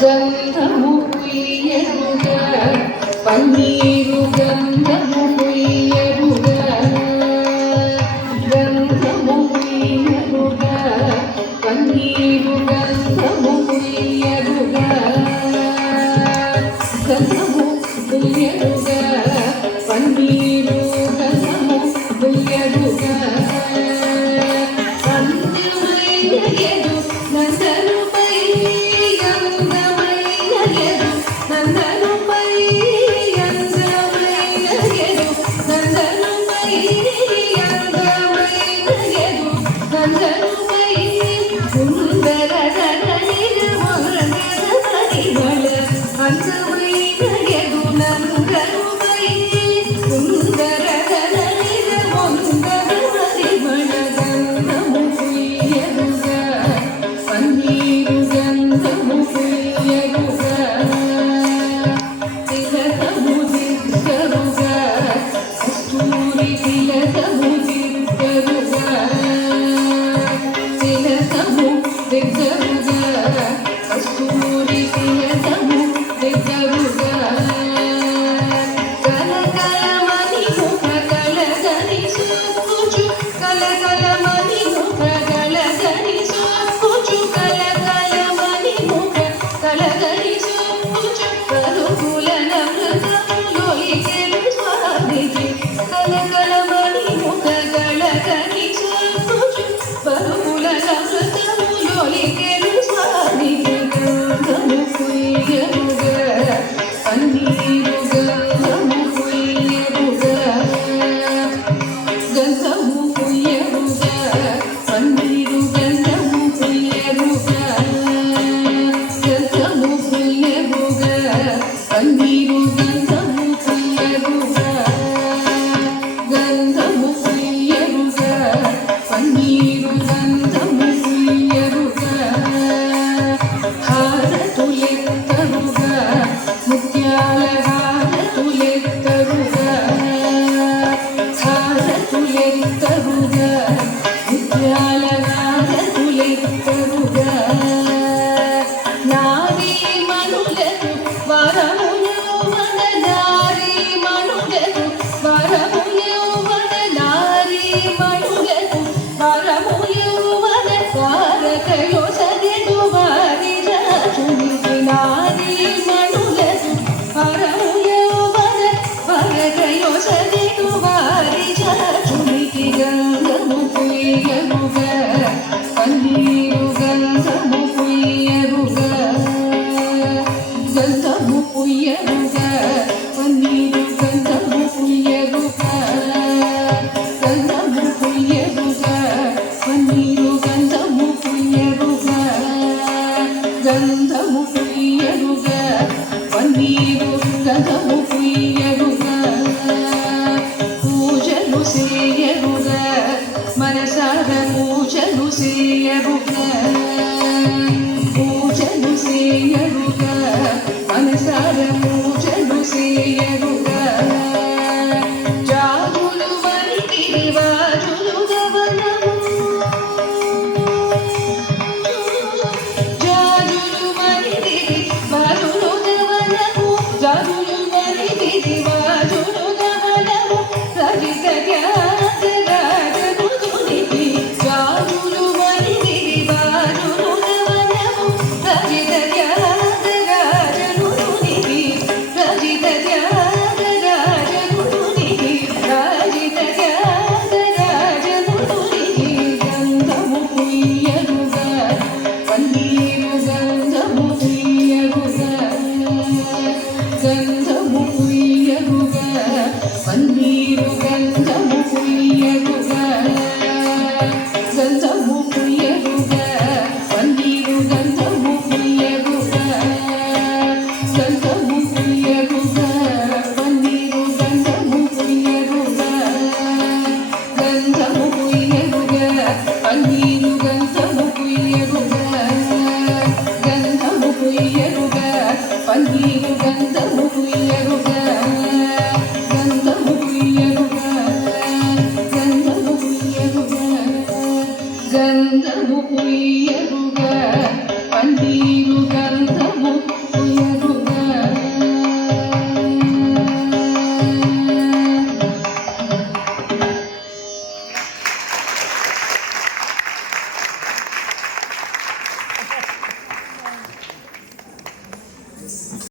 గంధము పుయ్యరుగా పన్నీరు గంధము పుయ్యరుగా గంధము పుయ్యరుగా పన్నీరు గంధము పుయ్యరుగా గంధము పుయ్యరుగా పన్నీరు గంధము పుయ్యరుగా అందమైనయదు నందనుపై అందమైనయదు నందనుపై అందమైనయదు నందనుపై అందమైనయదు నందనుపై సుందర పరిమళ అందమైనయదు నందనుపై సుందర పరిమళ గంధము పుయ్యరుగా పన్నీరు గంధము పుయ్యరుగా తిలకము దిక్కరుగా కస్తూరి తిలకము దిక్కరుగా తిలకము దిక్కరుగా కస్తూరి తిలకము దిక్కరుగా కలకలమణి ముఖ కలగని సూచు కలకలమణి ముఖ కలగని సూచు కలకలమణి ముఖ కలగని సూచు పలుకుల నమృతములోలికెను స్వామికి కలకలమణి ముఖ కలగని సూచు పలుకుల నమృతములోలికెను స్వామికి గంధము పుయ్యరుగా పన్నీరు గంధము పుయ్యరుగా గంధము పుయ్యరుగా పన్నీరు గంధము పుయ్యరుగా గంధము పుయ్యరుగా పన్నీరు గంధము పుయ్యరుగా గంధము పుయ్యరుగా పన్నీరు గంధము పుయ్యరుగా హారతులెత్తరుగా ముత్యాల హారతులెత్తరుగా హారతులెత్తరుగా ముత్యాల హారతులెత్తరుగా నారీ మనులకు వరములవన నారీ మనులకు వరములవన నారీ మనులకు వరములవన వారకయో సదెడు వారి రాజునికి నారీ మనులకు వరములవన వారకయో సదెడు వారి రాజునికి గంధము పుయ్యరుగా పన్నీరు గంధము పుయ్యరుగా గంధము పుయ్యరుగా పన్నీరు గంధము పుయ్యరుగా గంధము పుయ్యరుగా పన్నీరు గంధము పుయ్యరుగా గంధము పుయ్యరుగా పన్నీరు గంధము పుయ్యరుగా పూజలు చేయరుగా మనసార పూజలు చేయరుగా పూజలు చేయరుగా మనసార పూజలు చేయరుగా జాగులు వరికి వాజులు గవనము జాగులు వరికి వాజులు గవనము జాగులు వరికి వాజులు గవనము రజిత త్యాగరాజమునికి జాగులు వరికి వాజులు గవనము రజిత త్యాగ తీయరుగా పన్నీరు